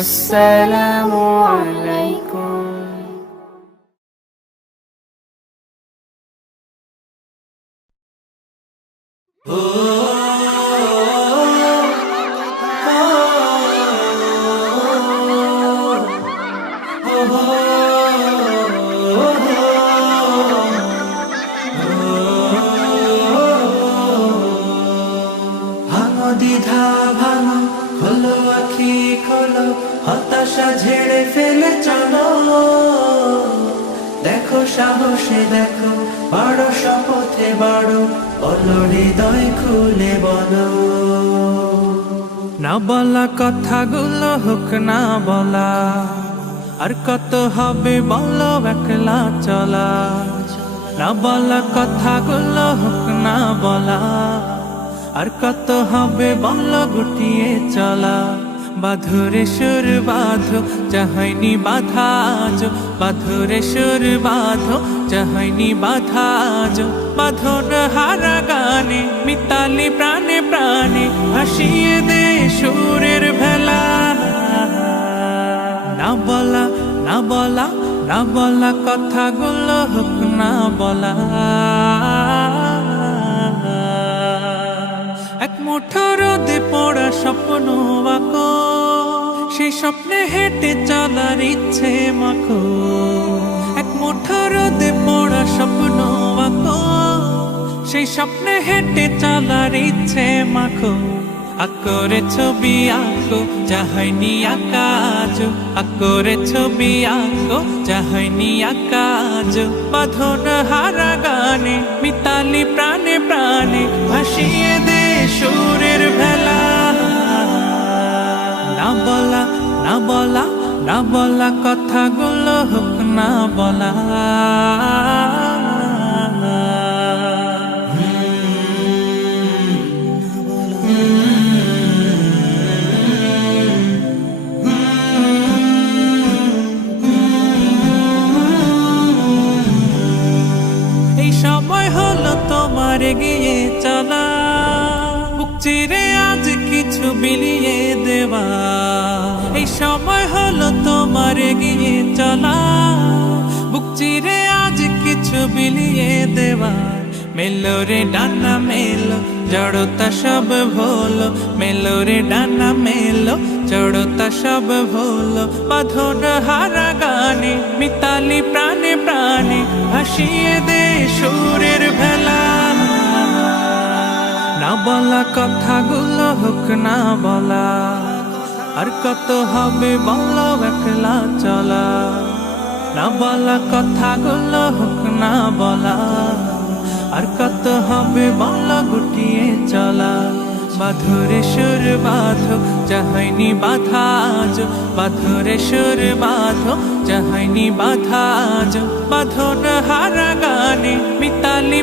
আসসালামু আলাইকুম। ভাঙো দ্বিধা ভাঙো, খোলো আখি খোলো, হতাশা ঝেড়ে ফেলে চলো। দেখো সাহসে দেখো, বাড়ো শপথে বাড়ো, বলো হৃদয় খুলে বলো। না বলা কথাগুলো হোক না বলা, আর কত হবে বলো একলা চলা। না বলা কথাগুলো হোক না বলা, আর কত হবে বলো গুটিয়ে চলা। বাঁধরে সুর বাঁধো, চাহনি বাধা আজো, বাঁধরে সুর বাঁধো, চাহনি বাধা আজো। বাঁধন হারা গানে মিতালি প্রাণে প্রাণে, ভাসিয়ে দে সুরের ভেলা। না বলা না বলা না বলা কথাগুলো হোক না বলা। এক মুঠো রোদে পড়া স্বপ্ন আঁকো, সেই স্বপ্নে হেঁটে চলার ইচ্ছে মাখো। এক মুঠো রোদে পড়া স্বপ্ন আঁকো, সেই স্বপ্নে হেঁটে চলার ইচ্ছে মাখো। আকরে ছবি আঁকো, চাহনি আকাজ, আকরে ছবি আঁকো, চাহনি আকাজ। বাঁধন হারা গানে মিতালি প্রাণে প্রাণে, ভাসিয়ে দে সুরের ভেলা। না বলা না বলা না বলা কথাগুলো হোক না বলা। এই সময় হলো তোমার এগিয়ে চলা, বুক চিরে আজ কিছু বিলিয়ে দেওয়া। এই সময় হলো তোমার এগিয়ে চলা, বুক চিরে আজ কিছু বিলিয়ে দেওয়া। মেলো রে ডানা মেলো, জড়তা সব ভোলো, মেলো রে ডানা মেলো, জড়তা সব ভোলো। বাঁধন হারা গানে মিতালি প্রাণে প্রাণে, ভাসিয়ে দে সুরের ভেলা। না বলা কথাগুলো হোক না বলা, আর কত হবে বলো একলা চলা। না বলা কথাগুলো হোক না বলা, আর কত হবে বলো গুটিয়ে চলা। বাঁধরে সুর বাঁধো, চাহনি বাধা আজো, বাঁধরে সুর বাঁধো, চাহনি বাধা আজো। বাঁধন হারা গানে মিতালি